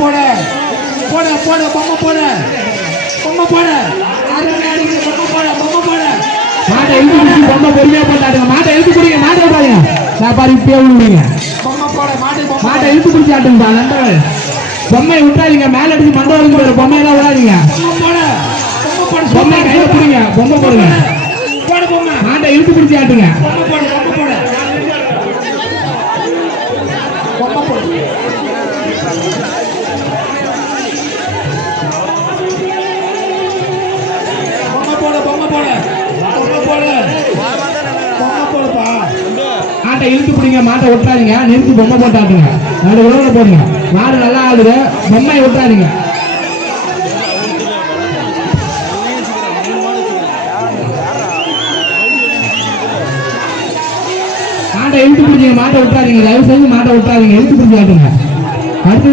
போட போட போட பொம்மை போட பொம்மை போட பொம்மை போட பொம்மை போட மாட்டை எழுத்து குடிச்சு பொம்மை பொறுமையா போட்டாடுங்க மாட்டை எழுத்து குடிங்க மாட்டை விடாதீங்க சாப்பாடு இப்பயே விடுவீங்க பொம்மை போட மாட்டை எழுத்து குடிச்சு ஆட்டுங்கப்பா நண்பர்கள் பொம்மையை விட்டாதீங்க மேல அடிச்சு மண்டபம் பொம்மையெல்லாம் விடாதீங்க பொம்மை கையில பிடிங்க பொம்மை போடுங்க போட பொம்மை மாட்டை இழுத்து பிடிச்சி ஆட்டுங்க பொம்மை போடு பொம்மை போட பொம்மை போடு பொம்மை போட பொம்மை போட பொம்மை போட பொம்மை போடுப்பா மாட்டை இழுத்து பிடிங்க மாட்டை விட்டுறாதீங்க நிறுத்தி பொம்மை போட்டு ஆட்டுங்க நடு உழவுல போடுங்க மாடு நல்லா ஆகுது பொம்மையை விட்டுறாதீங்க மாட்டை இழுத்து பிடிச்சிங்க மாட்டை விட்டுறாதீங்க தயவு செஞ்சு மாட்டை விட்டுறாதீங்க இழுத்து பிடிச்சி ஆட்டுங்க அடுத்து